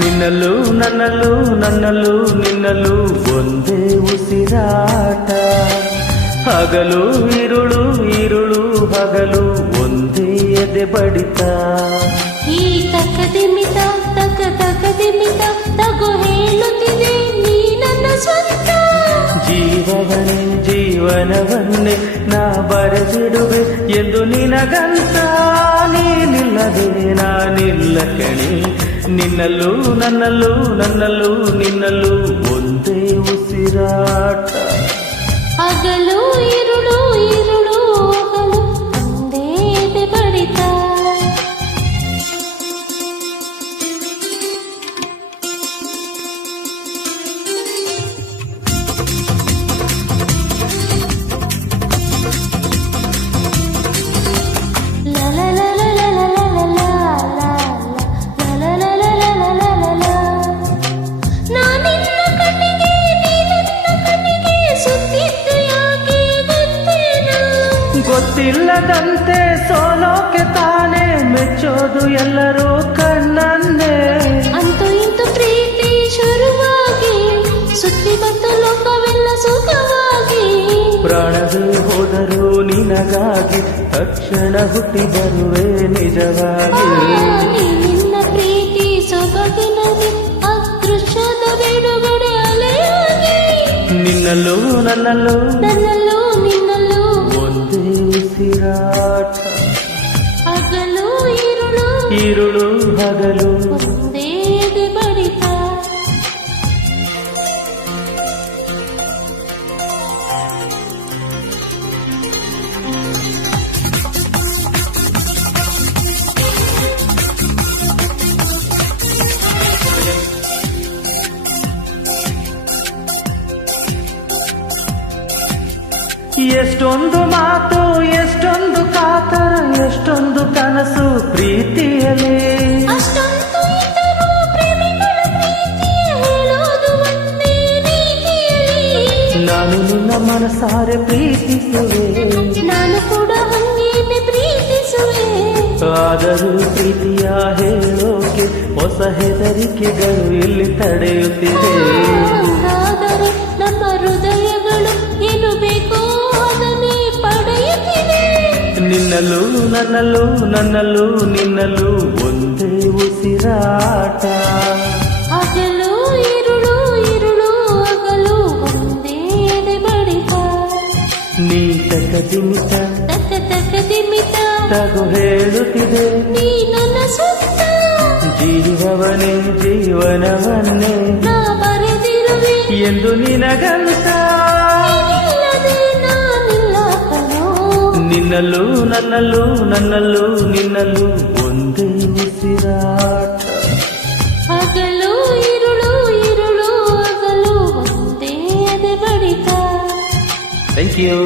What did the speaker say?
ನಿನ್ನಲ್ಲೂ ನನ್ನಲ್ಲೂ ನನ್ನಲ್ಲೂ ನಿನ್ನಲ್ಲೂ ಒಂದೇ ಉಸಿರಾಟ. ಹಗಲು ಇರುಳು ಇರುಳು ಹಗಲು ಒಂದೇ ಎದೆ ಬಡಿತ. ಈ ತಕದಿಮಿತ ತಕದಿಮಿತ ತಗೋ ಹೇಳುತ್ತಿದೆ ನೀ ನನ್ನ ಸ್ವಂತ. ಜೀವವನೇ ಜೀವನವನ್ನೇ ನಾ ಬರೆದಿಡುವೆ ಎಂದು ನಿನಗಂತ. ನೀನಿಲ್ಲದೆ ನಾನಿಲ್ಲ ಕಣೆ. ನಿನ್ನಲ್ಲೂ ನನ್ನಲ್ಲೂ ನನ್ನಲ್ಲೂ ನಿನ್ನಲ್ಲೂ ಒಂದೇ ಉಸಿರಾಟ. ಹಗಲು ಇರುಳು ಇರುಳು ಹಗಲು ಒಂದೇ ಎದೆ ಬಡಿತ. ಗೊತ್ತಿಲ್ಲದಂತೆ ಸೋಲೋಕೆ ತಾನೇ ಮೆಚ್ಚೋದು ಎಲ್ಲರೂ ಕಣ್ಣನ್ನೇ. ಅಂತೂ ಇಂತು ಪ್ರೀತಿ ಶುರುವಾಗಿ ಸುತ್ತಿ ಬಂತು ಲೋಕವೆಲ್ಲ ಸುಖವಾಗಿ. ಪ್ರಾಣವೇ ಹೋದರೂ ನಿನಗಾಗಿ ತಕ್ಷಣ ಹುಟ್ಟಿ ಬರುವೆ ನಿಜವಾಗಿ. ನಿನ್ನ ಪ್ರೀತಿ ಸೊಬಗಿನಲ್ಲಿ ಅದೃಶ್ಯದ ಬಿಡುಗಡೆ ಅಲೆಯಾಗಿ. ನಿನ್ನಲ್ಲೂ ನನ್ನಲ್ಲೂ ನನ್ನಲ್ಲೂ ನಿನ್ನಲ್ಲೂ ಒಂದೇ ಉಸಿರಾಟ. ಹಗಲು ಇರುಳು ಇರುಳು ಹಗಲು ಒಂದೇ ಎದೆ ಬಡಿತ. ಎಷ್ಟೊಂದು ಮಾತು ಎಷ್ಟೊಂದು ಕಾತರ ಎಷ್ಟೊಂದು ಕನಸು ಪ್ರೀತಿಯಲೇ. ಅಷ್ಟೊಂದು ಇದ್ದರೂ ಪ್ರೇಮಿಗಳ ಪ್ರೀತಿ ಹೇಳೋದು ಒಂದೇ ರೀತಿಯಲ್ಲಿ. ನಾನು ನಿನ್ನ ಮನಸಾರೆ ಪ್ರೀತಿಸುವೆ. ನಾನು ಕೂಡ ಹಂಗೇನೆ ಪ್ರೀತಿಸುವೆ. ಆದರೂ ಪ್ರೀತಿಯ ಹೇಳೋಕೆ ಹೊಸ ಹೆದರಿಕೆಗಳು ಇಲ್ಲಿ ತಡೆಯುತ್ತಿವೆ. ಹಾಗಾದರೆ ನಮ್ಮ ಹೃದಯಗಳು ಏನು ಬೇಕೋ ಅದನ್ನೇ ಪಡೆಯುತ್ತಿವೆ. ನಿನ್ನಲ್ಲೂ ನನ್ನಲ್ಲೂ ನನ್ನಲ್ಲೂ ನಿನ್ನಲ್ಲೂ ಒಂದೇ ಉಸಿರಾಟ. ಹಗಲು ಇರುಳು ಇರುಳು ಹಗಲು ಒಂದೇ ಎದೆ ಬಡಿತ. ನೀ ತಕದಿಮಿತ ತಕದಿಮಿತ ತಗೋ ಹೇಳುತ್ತಿದೆ ನೀ ನನ್ನ ಸ್ವಂತ. ಜೀವವನೇ ಜೀವನವನ್ನೇ ನಾ ಬರೆದಿರುವೆ ಎಂದು ನಿನಗಂತ. ನೀನಿಲ್ಲದೆ ನಾನಿಲ್ಲ ಕಣೋ. ನಿನ್ನಲ್ಲೂ ನನ್ನಲ್ಲೂ ನನ್ನಲ್ಲೂ ನಿನ್ನಲ್ಲೂ ಒಂದೇ ಉಸಿರಾಟ. ಹಗಲು ಇರುಳು ಇರುಳು ಹಗಲು ಒಂದೇ ಎದೆ ಬಡಿತ. Thank you.